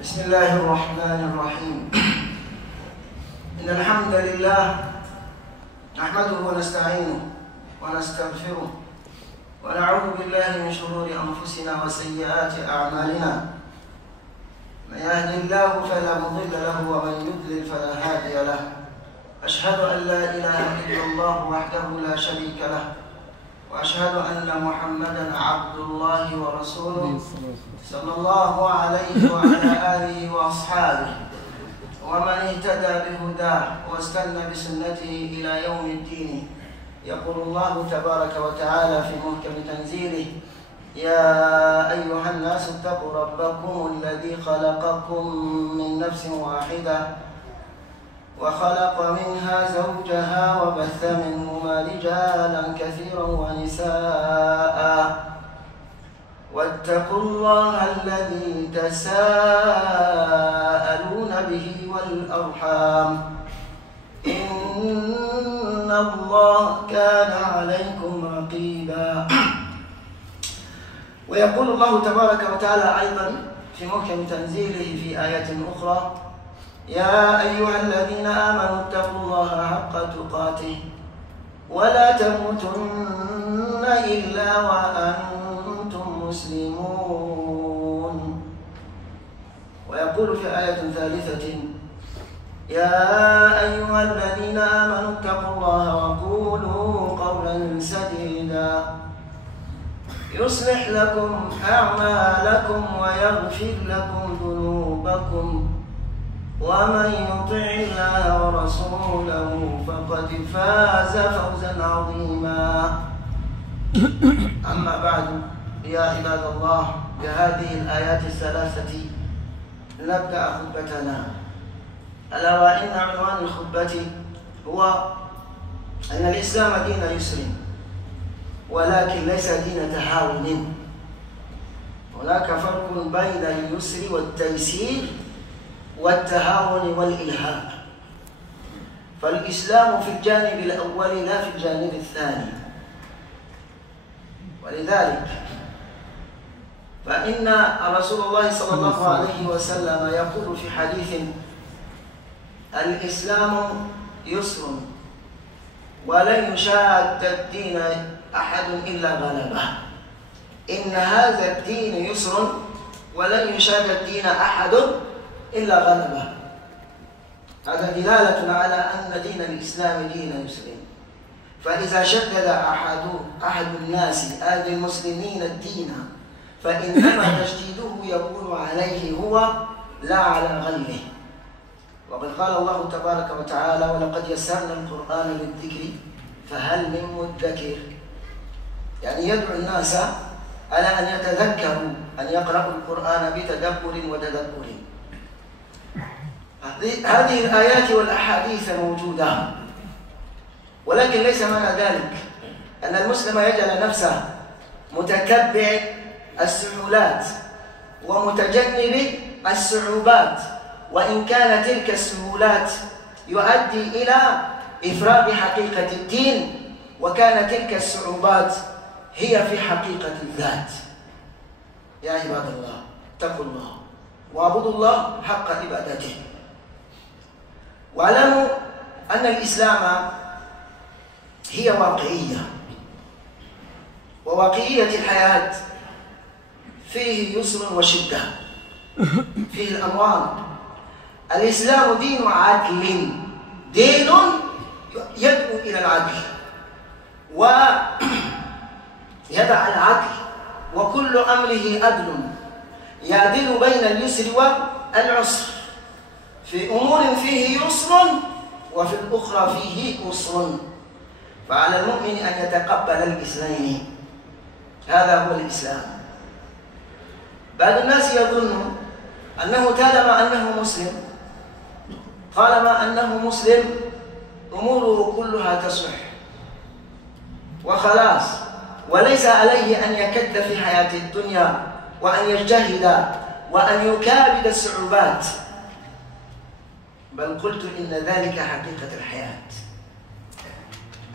بسم الله الرحمن الرحيم. إن الحمد لله نحمده ونستعينه ونستغفره ونعوذ بالله من شرور أنفسنا وسيئات أعمالنا. من يهد الله فلا مضل له ومن يضلل فلا هادي له. أشهد أن لا إله إلا الله وحده لا شريك له، وأشهد أن محمدًا عبد الله ورسوله صلى الله عليه وعلى آله وأصحابه ومن اهتدى بهداه واستنى بسنته إلى يوم الدين. يقول الله تبارك وتعالى في محكم تنزيله: يا أيها الناس اتقوا ربكم الذي خلقكم من نفس واحدة وخلق منها زوجها وبث منهما رجالا كثيرا ونساء واتقوا الله الذي تساءلون به والأرحام إن الله كان عليكم رقيبا. ويقول الله تبارك وتعالى أيضا في محكم تنزيله في آيات أخرى: يا أيها الذين آمنوا اتقوا الله حق تقاته ولا تموتن إلا وأنتم مسلمون. ويقول في آية ثالثة: يا أيها الذين آمنوا اتقوا الله وقولوا قولا سديدا يصلح لكم أعمالكم ويغفر لكم ذنوبكم ومن يطع الله ورسوله فقد فاز فوزا عظيما. أما بعد، يا عباد الله، بهذه الآيات الثلاثة نبدأ خطبتنا، ألا وإن عنوان الخطبة هو أن الإسلام دين يسر ولكن ليس دين تهاون. هناك فرق بين اليسر والتيسير والتهاون والإلهاء. فالإسلام في الجانب الأول لا في الجانب الثاني. ولذلك فإن رسول الله صلى الله عليه وسلم يقول في حديث: الإسلام يسر ولن يشاد الدين أحد إلا غلبه. إن هذا الدين يسر ولن يشاد الدين أحد إلا غلبه. هذا دلالة على أن دين الإسلام دين يسر. فإذا شدد أحد الناس أهل المسلمين الدين فإنما تشديده يكون عليه هو لا على غيره. وقد قال الله تبارك وتعالى: ولقد يسرنا القرآن للذكر فهل من مدكر. يعني يدعو الناس على أن يتذكروا، أن يقرأوا القرآن بتدبر وتذكر. هذه الآيات والأحاديث موجودة، ولكن ليس معنى ذلك أن المسلم يجعل نفسه متتبع السهولات ومتجنب الصعوبات، وإن كان تلك السهولات يؤدي إلى إفراغ حقيقة الدين، وكان تلك الصعوبات هي في حقيقة الذات. يا عباد الله، اتقوا الله واعبدوا الله حق عبادته. واعلموا أن الإسلام هي واقعية، وواقعية الحياة فيه يسر وشدة، فيه الأموال. الإسلام دين عدل، دين يدعو إلى العدل ويدع العدل، وكل أمره عدل، يعدل بين اليسر والعسر. في أمور فيه يسر وفي الأخرى فيه عسر، فعلى المؤمن أن يتقبل الإسلام. هذا هو الإسلام. بعض الناس يظن أنه طالما أنه مسلم، طالما أنه مسلم أموره كلها تصلح وخلاص، وليس عليه أن يكد في حياة الدنيا وأن يجتهد وأن يكابد الصعوبات. بل قلت إن ذلك حقيقة الحياة.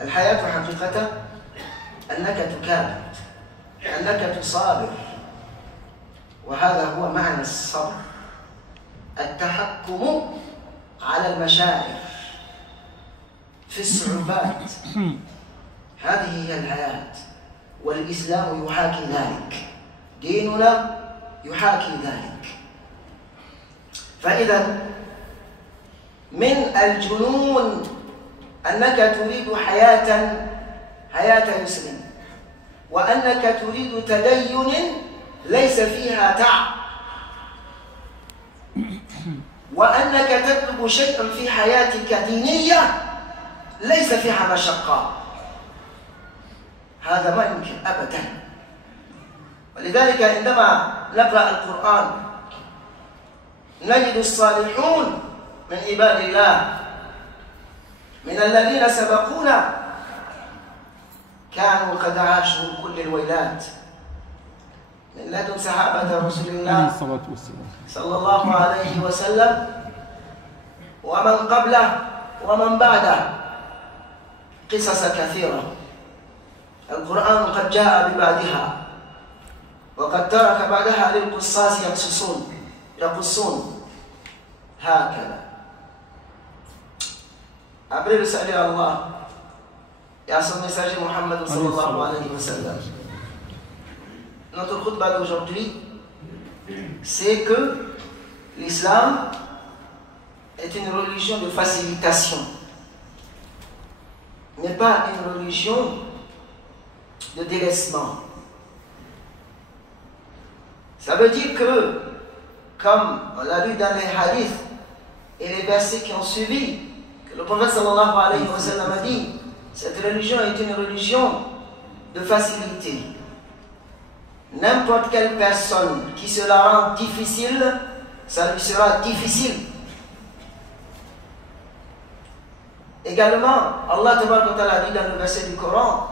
الحياة حقيقة أنك تكابد، أنك تصابر، وهذا هو معنى الصبر. التحكم على المشاعر في الصعوبات. هذه هي الحياة، والإسلام يحاكي ذلك، ديننا يحاكي ذلك. فإذا من الجنون أنك تريد حياة يسر، وأنك تريد تدين ليس فيها تعب، وأنك تطلب شيئا في حياتك دينية ليس فيها مشقة. هذا ما يمكن أبدا. ولذلك عندما نقرأ القرآن نجد الصالحون من عباد الله من الذين سبقونا كانوا قد عاشوا كل الويلات، من لدن صحابة رسول الله صلى الله عليه وسلم ومن قبله ومن بعده، قصص كثيرة. القرآن قد جاء ببعدها، وقد ترك بعدها للقصاص يقصون هكذا. Après le salut à Allah et à son messager Muhammad sallallahu alayhi wa sallam, notre khutbah d'aujourd'hui, c'est que l'islam est une religion de facilitation, n'est pas une religion de délaissement. Ça veut dire que, comme on l'a lu dans les hadiths et les versets qui ont suivi, que le prophète sallallahu alayhi wa sallam a dit, cette religion est une religion de facilité. N'importe quelle personne qui se la rend difficile, ça lui sera difficile. Également, Allah Ta'ala dit dans le verset du Coran,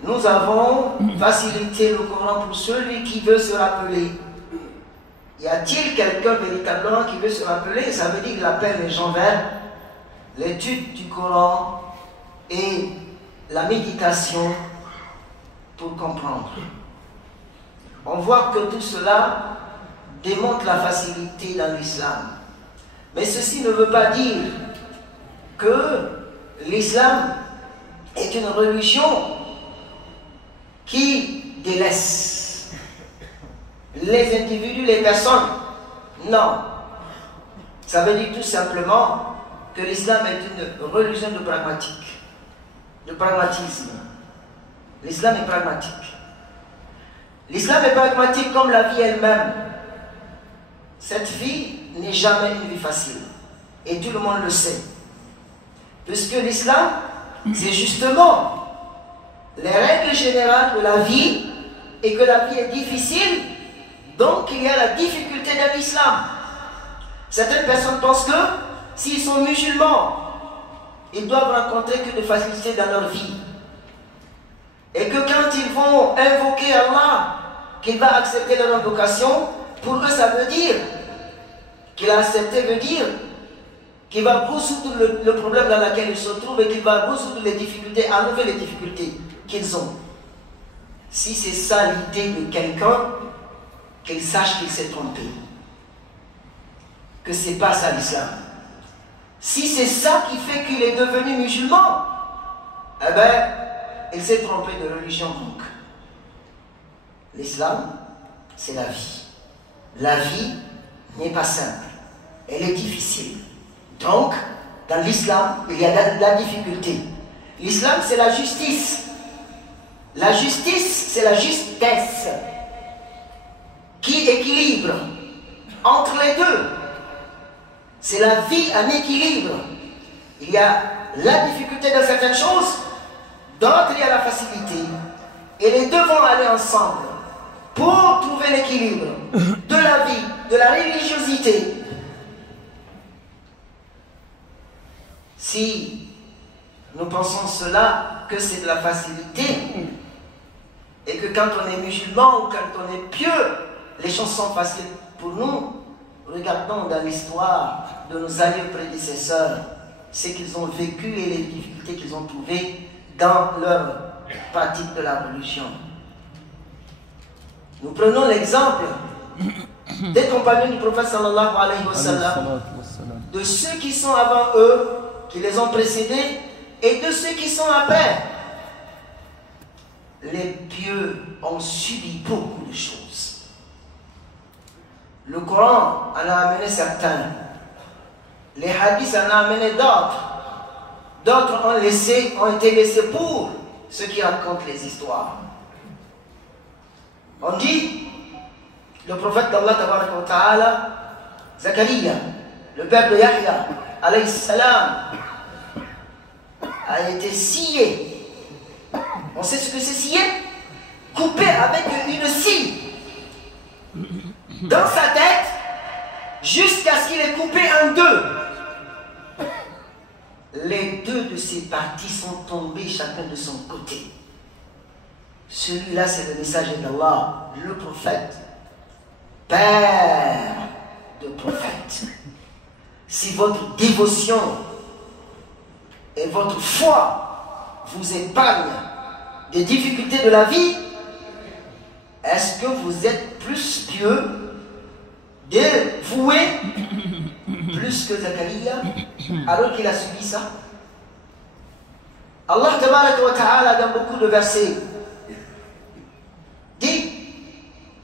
nous avons facilité le Coran pour celui qui veut se rappeler. Y a-t-il quelqu'un véritablement qui veut se rappeler? Ça veut dire qu'il appelle les gens vers l'étude du Coran et la méditation pour comprendre. On voit que tout cela démontre la facilité dans l'islam. Mais ceci ne veut pas dire que l'islam est une religion qui délaisse les individus, les personnes. Non. Ça veut dire tout simplement que l'islam est une religion de pragmatique, de pragmatisme. L'islam est pragmatique. L'islam est pragmatique comme la vie elle-même. Cette vie n'est jamais une vie facile. Et tout le monde le sait. Puisque l'islam, c'est justement les règles générales de la vie, et que la vie est difficile, donc il y a la difficulté de l'islam. Certaines personnes pensent que s'ils sont musulmans, ils doivent rencontrer que de facilité dans leur vie. Et que quand ils vont invoquer Allah, qu'il va accepter leur invocation, pour eux ça veut dire qu'il a accepté, veut dire qu'il va résoudre le problème dans lequel ils se trouvent et qu'il va résoudre les difficultés, enlever les difficultés qu'ils ont. Si c'est ça l'idée de quelqu'un, qu'il sache qu'il s'est trompé. Que c'est pas ça l'islam. Si c'est ça qui fait qu'il est devenu musulman, eh bien, il s'est trompé de religion donc. L'islam, c'est la vie. La vie n'est pas simple. Elle est difficile. Donc, dans l'islam, il y a de la difficulté. L'islam, c'est la justice. La justice, c'est la justesse qui équilibre entre les deux. C'est la vie en équilibre. Il y a la difficulté dans certaines choses, d'autres il y a la facilité. Et les deux vont aller ensemble pour trouver l'équilibre de la vie, de la religiosité. Si nous pensons cela, que c'est de la facilité, et que quand on est musulman ou quand on est pieux, les choses sont faciles pour nous, regardons dans l'histoire de nos aïeux prédécesseurs, ce qu'ils ont vécu et les difficultés qu'ils ont trouvées dans leur pratique de la religion. Nous prenons l'exemple des compagnons du prophète sallallahu alayhi wa sallam, de ceux qui sont avant eux, qui les ont précédés, et de ceux qui sont après. Les pieux ont subi beaucoup de choses. Le Coran en a amené certains. Les hadiths en ont amené d'autres. D'autres ont été laissés pour ceux qui racontent les histoires. On dit, le prophète d'Allah tabaraka wa ta'ala, Zakaria, le père de Yahya, alayhi salam, a été scié. On sait ce que c'est scié? Coupé avec une scie dans sa tête jusqu'à ce qu'il est coupé en deux. Les deux de ces parties sont tombées chacun de son côté. Celui-là, c'est le messager d'Allah, le prophète, père de prophète. Si votre dévotion et votre foi vous épargnent des difficultés de la vie, est-ce que vous êtes plus pieux, dévoué, plus que Zakaria, alors qu'il a subi ça? Allah tabaraka wa ta'ala dans beaucoup de versets dit: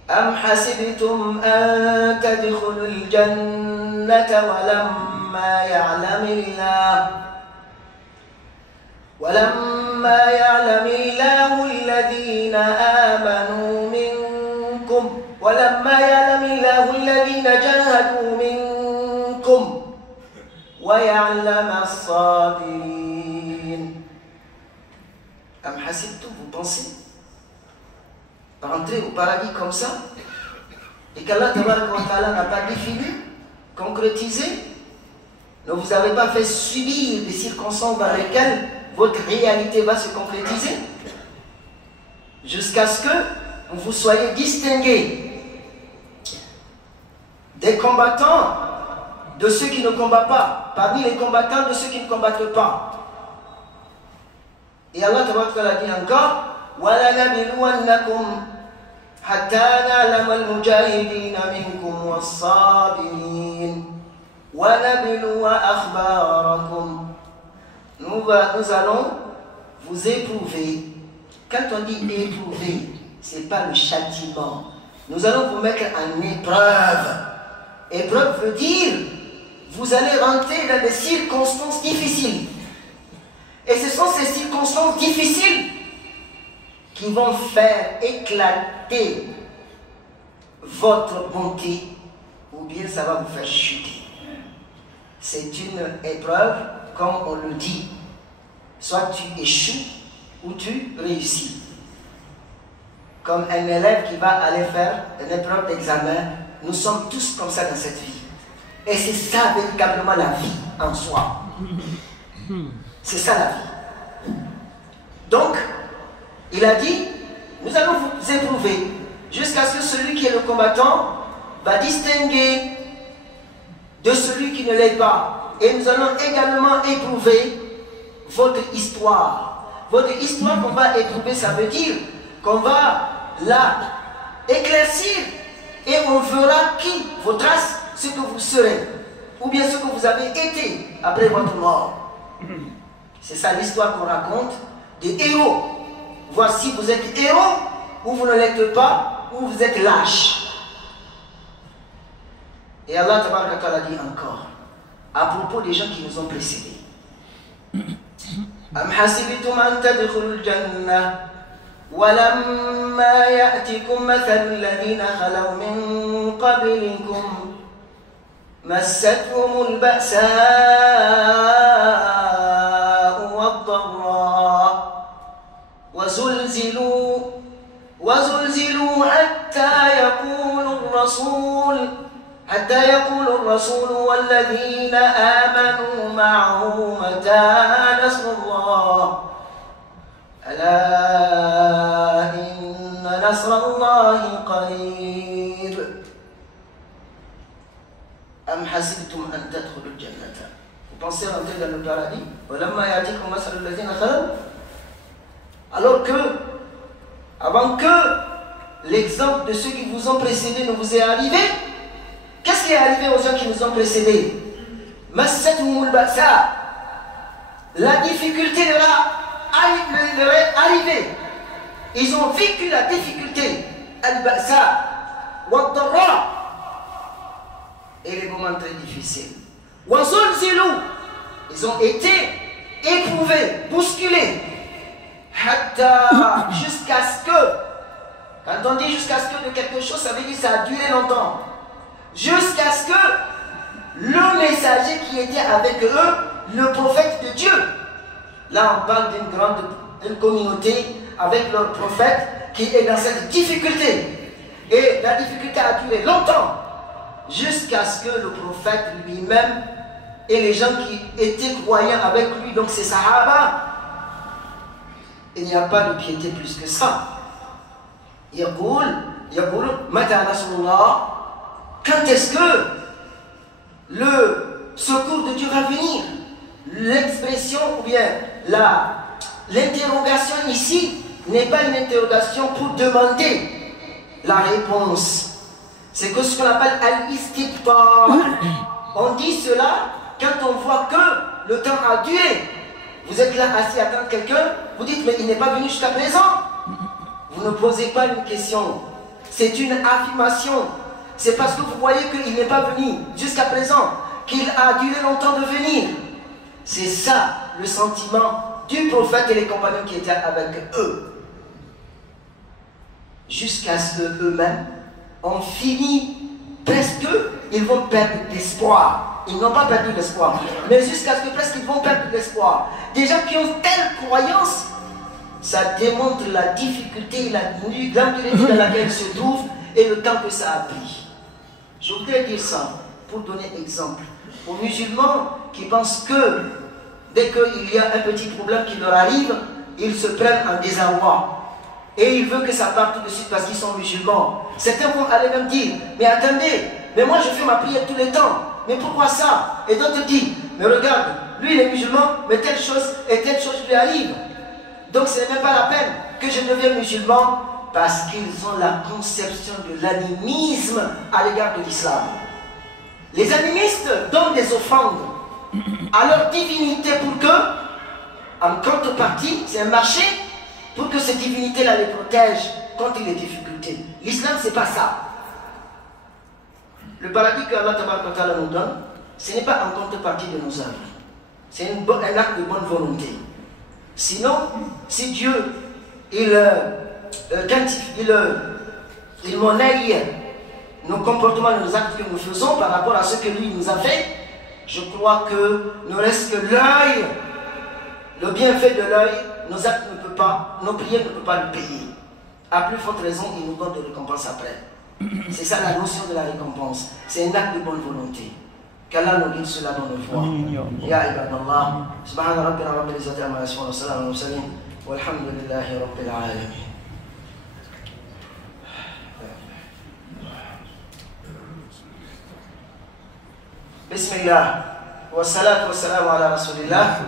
Am hasibtum an tadkhulul jannata wa lamma ya'lamillah ولما يعلم الله الذين آمنوا منكم ولما يعلم الله الذين جاهدوا منكم ويعلم الصابرين. Am hasibtum, vous pensez rentrer au paradis comme ça et qu'Allah tabaraka wa ta'ala n'a pas défini, concrétisé, ne vous avez pas fait subir les circonstances dans lesquelles votre réalité va se concrétiser jusqu'à ce que vous soyez distingués des combattants de ceux qui ne combattent pas, parmi les combattants de ceux qui ne combattent pas. Et Allah Ta'ala dit encore: وَلَنَبْلُوَنَّكُمْ حَتَّى نَعْلَمَ الْمُجَاهِدِينَ مِنكُمْ وَالصَّابِرِينَ وَنَبْلُوَ أَخْبَارَكُمْ. Nous allons vous éprouver. Quand on dit éprouver, ce n'est pas le châtiment. Nous allons vous mettre en épreuve. Épreuve veut dire, vous allez rentrer dans des circonstances difficiles. Et ce sont ces circonstances difficiles qui vont faire éclater votre bonté, ou bien ça va vous faire chuter. C'est une épreuve, comme on le dit, soit tu échoues ou tu réussis. Comme un élève qui va aller faire une épreuve d'examen, nous sommes tous comme ça dans cette vie. Et c'est ça véritablement la vie en soi. C'est ça la vie. Donc, il a dit, nous allons vous éprouver jusqu'à ce que celui qui est le combattant va distinguer de celui qui ne l'est pas. Et nous allons également éprouver votre histoire. Votre histoire qu'on va éprouver, ça veut dire qu'on va la éclaircir et on verra qui vos traces, ce que vous serez, ou bien ce que vous avez été après votre mort. C'est ça l'histoire qu'on raconte des héros. Voici, vous êtes héros, ou vous ne l'êtes pas, ou vous êtes lâche. Et Allah Ta'ala dit encore, à propos des gens qui nous ont précédés: Am hasibtum an tadkhulul jannah walamma ya'tikum mathalul ladhina khalaw min qablikum massathumul ba'sa'u wad-dharra وزلزلوا حتى يقول الرسول والذين آمنوا معه متى نصر الله ألا إن نصر الله قريب أم حسبتم أن تدخلوا الجنة. Vous pensez rentrer dans le paradis? ولما يأتيكم مثل الذين خلوا. Alors que, avant que l'exemple de ceux qui vous ont précédés ne vous est arrivé, Qu'est-ce qui est arrivé aux gens qui nous ont précédés? La difficulté leur est arrivée. Ils ont vécu la difficulté. Al-Ba'sa wad-Darra. Et les moments très difficiles. Wa-Zulzilu. Ils ont été éprouvés, bousculés. Hatta, jusqu'à ce que, quand on dit jusqu'à ce que de quelque chose, ça veut dire que ça a duré longtemps. Jusqu'à ce que le messager qui était avec eux, le prophète de Dieu. Là, on parle d'une communauté avec leur prophète qui est dans cette difficulté. Et la difficulté a duré longtemps, jusqu'à ce que le prophète lui-même et les gens qui étaient croyants avec lui, donc ces Sahaba, il n'y a pas de piété plus que ça. Yaqul, Mata Nasrullah, quand est-ce que le secours de Dieu va venir? L'expression ou bien l'interrogation ici n'est pas une interrogation pour demander la réponse. C'est que ce qu'on appelle al-istibtar. On dit cela quand on voit que le temps a duré. Vous êtes là assis à attendre quelqu'un, vous dites mais il n'est pas venu jusqu'à présent. Vous ne posez pas une question, c'est une affirmation. C'est parce que vous voyez qu'il n'est pas venu jusqu'à présent, qu'il a duré longtemps de venir. C'est ça le sentiment du prophète et les compagnons qui étaient avec eux. Jusqu'à ce qu'eux-mêmes ont fini presque, ils vont perdre l'espoir. Ils n'ont pas perdu l'espoir, mais jusqu'à ce que presque ils vont perdre l'espoir. Des gens qui ont telle croyance, ça démontre la difficulté et l'ambiguïté dans laquelle ils se trouvent et le temps que ça a pris. Je voudrais dire ça pour donner exemple aux musulmans qui pensent que dès qu'il y a un petit problème qui leur arrive, ils se prennent en désarroi. Et ils veulent que ça parte tout de suite parce qu'ils sont musulmans. Certains vont aller même dire, mais attendez, mais moi je fais ma prière tous les temps. Mais pourquoi ça? Et d'autres disent, mais regarde, lui il est musulman, mais telle chose et telle chose lui arrive. Donc ce n'est même pas la peine que je devienne musulman parce qu'ils ont la conception de l'animisme à l'égard de l'islam. Les animistes donnent des offrandes à leur divinité pour que, en contrepartie, c'est un marché, pour que cette divinité-là les protège contre les difficultés. L'islam, c'est pas ça. Le paradis que Allah nous donne, ce n'est pas en contrepartie de nos œuvres. C'est un acte de bonne volonté. Sinon, si Dieu, il monnaie nos comportements, nos actes que nous faisons par rapport à ce que lui nous a fait, je crois que ne reste que l'œil, le bienfait de l'œil, nos actes ne peuvent pas, nos prières ne peuvent pas le payer. À plus forte raison, il nous donne des récompenses après. C'est ça la notion de la récompense. C'est un acte de bonne volonté. Qu'Allah nous guide sur la bonne voie. Ya ibadallah, subhana rabbina rabbil izzati amma yasifun wa salamun ala al-mursalin walhamdulillahi rabbil alamin. Bismillah wa salatu wa salamu ala rasulillah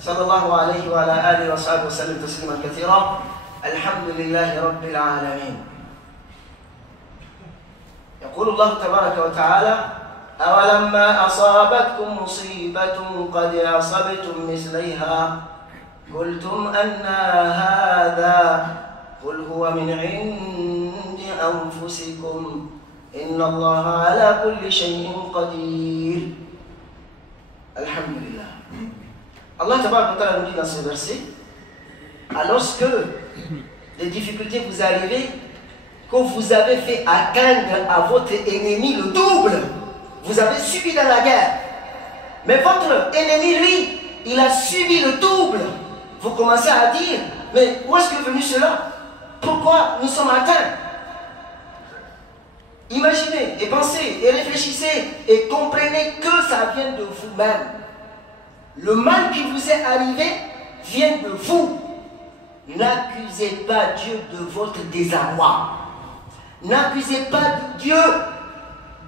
sallallahu alayhi wa ala alihi wa sahbihi wa sallam tasliman kathira. Alhamdulillahi rabbil alamin. يقول الله تبارك وتعالى أولما أصابتكم مصيبة قد أصبتم مثليها قلتم أن هذا قل هو من عند أنفسكم إن الله على كل شيء قدير. الحمد لله. Allah تبارك وتعالى nous dit dans ce verset, alors que les difficultés vous arrivent, que vous avez fait atteindre à votre ennemi le double, vous avez subi dans la guerre. Mais votre ennemi, lui, il a subi le double. Vous commencez à dire, mais où est-ce que est venu cela? Pourquoi nous sommes atteints? Imaginez et pensez et réfléchissez et comprenez que ça vient de vous-même. Le mal qui vous est arrivé vient de vous. N'accusez pas Dieu de votre désarroi. N'accusez pas Dieu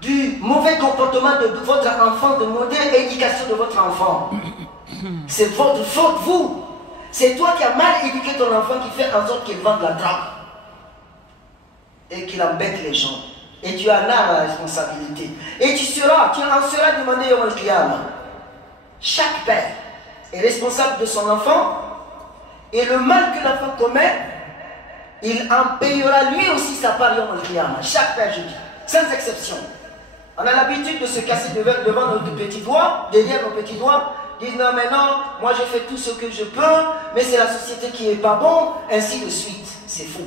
du mauvais comportement de votre enfant, de mauvaise éducation de votre enfant. C'est votre faute, vous. C'est toi qui as mal éduqué ton enfant qui fait en sorte qu'il vende la drogue et qu'il embête les gens. Et tu en as la responsabilité. Et tu en seras demandé Yawm al-Qiyamah. Chaque père est responsable de son enfant. Et le mal que l'enfant commet, il en payera lui aussi sa part Yawm al-Qiyamah. Chaque père, je dis, sans exception. On a l'habitude de se casser devant nos petits doigts, derrière nos petits doigts, dire non mais non, moi je fais tout ce que je peux, mais c'est la société qui n'est pas bon, ainsi de suite. C'est faux.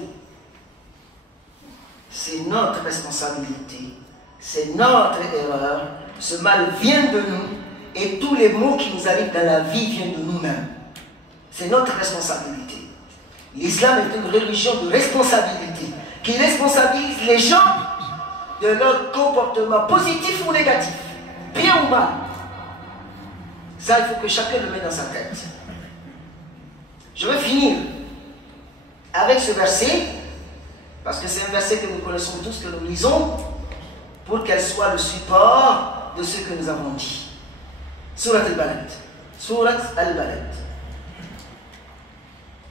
C'est notre responsabilité, c'est notre erreur. Ce mal vient de nous et tous les maux qui nous arrivent dans la vie viennent de nous-mêmes. C'est notre responsabilité. L'islam est une religion de responsabilité qui responsabilise les gens de leur comportement positif ou négatif, bien ou mal. Ça, il faut que chacun le mette dans sa tête. Je veux finir avec ce verset, parce que c'est un verset que nous connaissons tous, que nous lisons, pour qu'elle soit le support de ce que nous avons dit. Surat al-Balad. Surat al-Balad.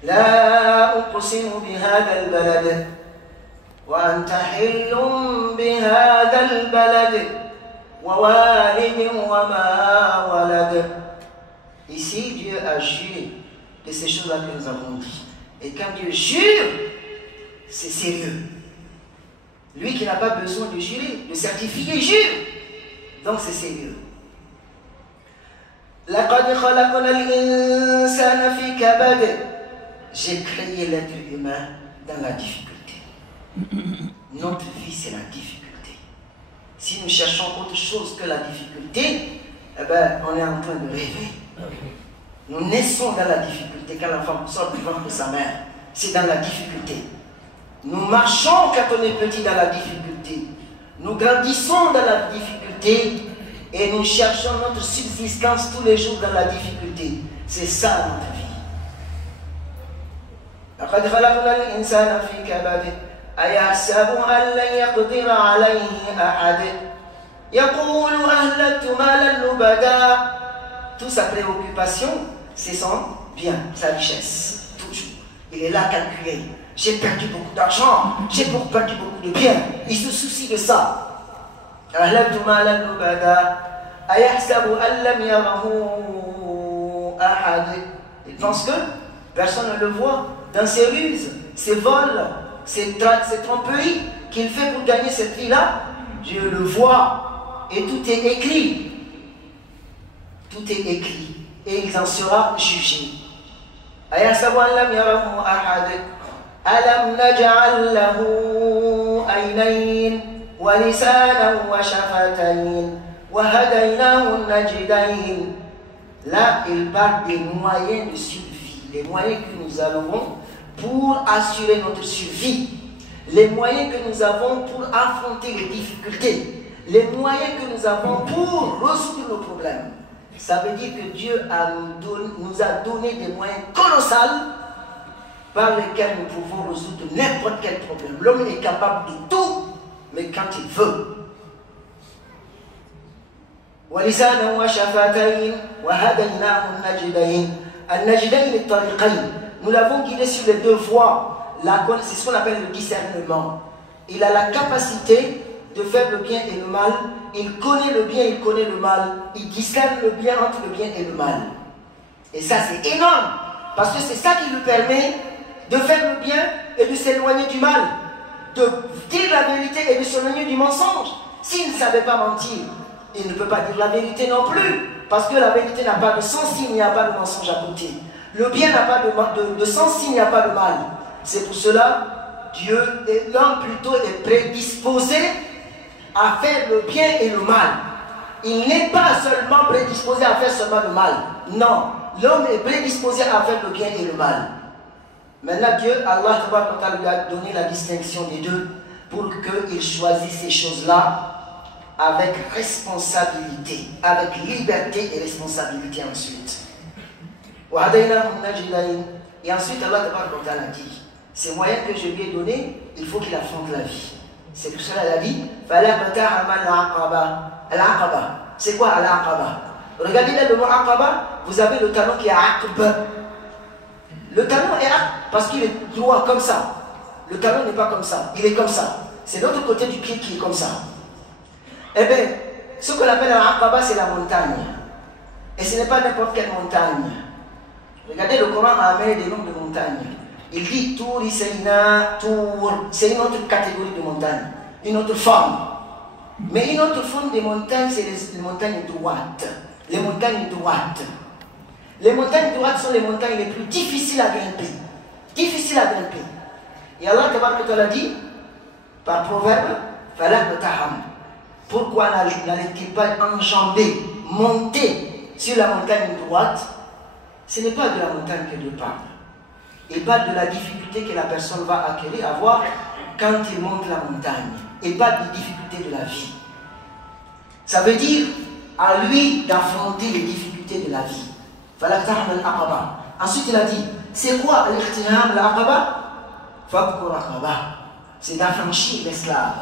La uqsimu bihadha al-balad. وأنت حل بهذا البلد ووالد وما ولد. Ici, Dieu a juré de ces choses-là que nous avons dit. Et quand Dieu jure, c'est sérieux. Lui qui n'a pas besoin de jurer, de certifier, jure. Donc c'est sérieux. لقد خلقنا الإنسان في كبد. J'ai créé l'être humain dans la difficulté. Notre vie, c'est la difficulté. Si nous cherchons autre chose que la difficulté, eh ben, on est en train de rêver. Nous naissons dans la difficulté. Quand l'enfant sort du ventre de sa mère, c'est dans la difficulté. Nous marchons quand on est petit dans la difficulté. Nous grandissons dans la difficulté et nous cherchons notre subsistance tous les jours dans la difficulté. C'est ça notre vie. لقد خلقنا الإنسان في كبد أيحسب أن لن يقدر عليه أحد يقول أهلكت مالا لبدا. Toute sa préoccupation, c'est son bien, sa richesse. Toujours. Il est là calculé. J'ai perdu beaucoup d'argent, j'ai perdu beaucoup de biens. Il se soucie de ça. أهلكت مالا لبدا أيحسب أن لم يره أحد. Il pense que personne ne le voit dans ses ruses, ses vols, ses tromperies qu'il fait pour gagner cette vie-là. Dieu le voit et tout est écrit. Tout est écrit et il en sera jugé. أيحسب أن لم يره أحد ألم نجعل له عينين ولسانا وشفتين وهديناه النجدين. Là, il parle des moyens de survie, les moyens que nous avons pour assurer notre survie, les moyens que nous avons pour affronter les difficultés, les moyens que nous avons pour résoudre nos problèmes. Ça veut dire que Dieu nous a donné des moyens colossaux par lesquels nous pouvons résoudre n'importe quel problème. L'homme est capable de tout, mais quand il veut. ولسانا وشفتين وهديناه النجدين. النجدين الطريقين. Nous l'avons guidé sur les deux voies. C'est ce qu'on appelle le discernement. Il a la capacité de faire le bien et le mal. Il connaît le bien, il connaît le mal. Il discerne le bien entre le bien et le mal. Et ça, c'est énorme. Parce que c'est ça qui lui permet de faire le bien et de s'éloigner du mal. De dire la vérité et de s'éloigner du mensonge. S'il ne savait pas mentir, il ne peut pas dire la vérité non plus. Parce que la vérité n'a pas de sens s'il n'y a pas de mensonge à côté. Le bien n'a pas de sens s'il n'y a pas de mal. C'est pour cela Dieu et l'homme plutôt est prédisposé à faire le bien et le mal. Il n'est pas seulement prédisposé à faire seulement le mal. Non, l'homme est prédisposé à faire le bien et le mal. Maintenant Dieu, Allah lui a donné la distinction des deux pour qu'il choisisse ces choses-là avec responsabilité, avec liberté et responsabilité ensuite. Et ensuite Allah a dit, ces moyens que je lui ai donnés, il faut qu'il affronte la vie. C'est pour cela qu'il a dit, Al-Aqaba. C'est quoi Al-Aqaba? Regardez là le mot Aqaba, vous avez le talon qui est Aqba. Le talon est Aqba parce qu'il est droit comme ça. Le talon n'est pas comme ça, il est comme ça. c'est l'autre côté du pied qui est comme ça. Eh bien, ce qu'on appelle l'Aqaba, c'est la montagne. Et ce n'est pas n'importe quelle montagne. Regardez, le Coran a amené des noms de montagnes. Il dit Tour, Isaïna, Tour. C'est une autre catégorie de montagne, une autre forme. Mais une autre forme de montagne, c'est les montagnes droites. Les montagnes droites. Les montagnes droites sont les montagnes les plus difficiles à grimper. Difficiles à grimper. Et Allah t'a dit, par proverbe, pourquoi n'allait-il pas enjamber, monter sur la montagne droite? Ce n'est pas de la montagne que Dieu parle. Et pas de la difficulté que la personne va acquérir, avoir quand il monte la montagne. Et pas des difficultés de la vie. Ça veut dire à lui d'affronter les difficultés de la vie. Ensuite il a dit, c'est quoi l'Iqtinam l'Aqaba? C'est d'affranchir l'esclave.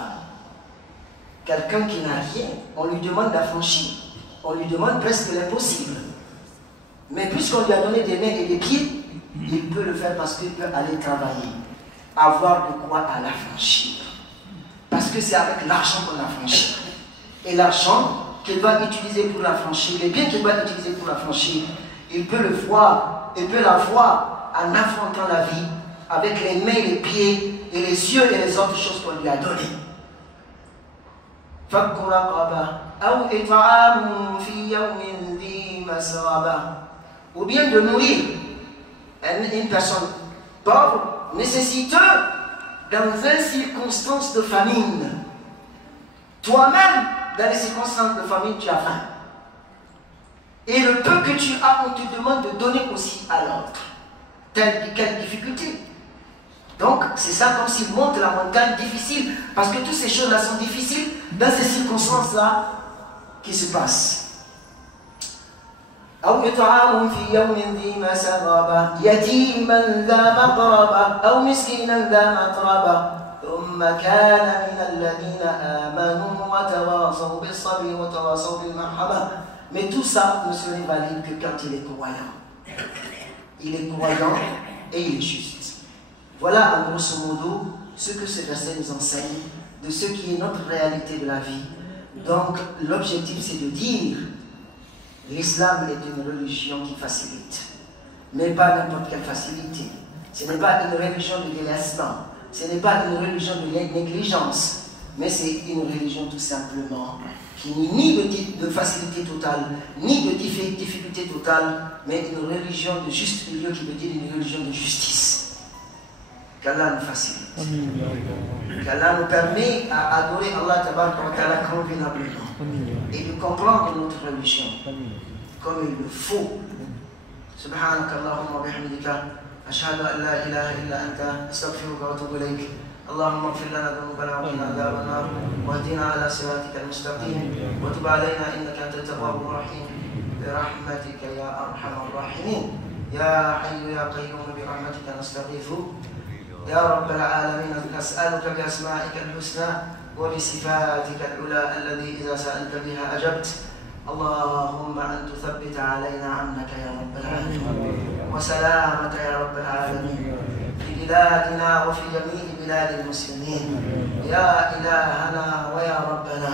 Quelqu'un qui n'a rien, on lui demande d'affranchir. On lui demande presque l'impossible. Mais puisqu'on lui a donné des mains et des pieds, il peut le faire parce qu'il peut aller travailler. Avoir de quoi à l'affranchir. Parce que c'est avec l'argent qu'on l'affranchit. Et l'argent qu'il va utiliser pour l'affranchir, les biens qu'il va utiliser pour l'affranchir, il peut le voir, il peut la voir en affrontant la vie avec les mains, les pieds et les yeux et les autres choses qu'on lui a données. Ou bien de nourrir une personne pauvre, nécessiteuse, dans une circonstance de famine. Toi-même, dans les circonstances de famine, tu as faim. Et le peu que tu as, on te demande de donner aussi à l'autre. Quelle difficulté. Donc, c'est ça comme s'il monte la montagne difficile, parce que toutes ces choses-là sont difficiles dans ces circonstances-là qui se passent. أو إطعام في يوم ذي مسغبة يتيما ذا مقربة أو مسكينا ذا متربة ثم كان من الذين آمنوا وتواصوا بالصبر وتواصوا بالمرحمة. Mais tout ça ne serait valide que quand il est croyant. Il est croyant et il est juste. Voilà en grosso modo ce que ce verset nous enseigne de ce qui est notre réalité de la vie. Donc l'objectif c'est de dire l'islam est une religion qui facilite, mais pas n'importe quelle facilité. Ce n'est pas une religion de délaissement, ce n'est pas une religion de négligence, mais c'est une religion tout simplement qui n'est ni de facilité totale, ni de difficulté totale, mais une religion de juste milieu qui veut dire une religion de justice. Qu'Allah nous facilite. Qu'Allah nous permet à adorer Allah Ta'ala convenablement et de comprendre notre religion comme il le faut. سبحانك اللهم وبحمدك أشهد أن لا إله إلا أنت أستغفرك وأتوب إليك. اللهم اغفر لنا ذنوبنا وقنا عذاب النار واهدنا على صراطك المستقيم وتب علينا إنك أنت التواب الرحيم برحمتك يا أرحم الراحمين. يا حي يا قيوم برحمتك نستغيث يا رب العالمين. نسألك بأسمائك الحسنى وبصفاتك العلى الذي إذا سألت بها أجبت. اللهم أن تثبت علينا أمنك يا رب العالمين وسلامك يا رب العالمين في بلادنا وفي جميع بلاد المسلمين يا إلهنا ويا ربنا.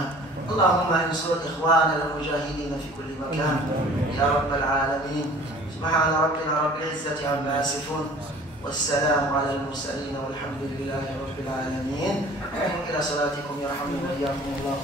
اللهم انصر إخواننا المجاهدين في كل مكان يا رب العالمين. سبحان ربنا رب العزة عما يصفون والسلام على المرسلين والحمد لله رب العالمين. قوموا إلى صلاتكم يرحمكم وإياكم الله.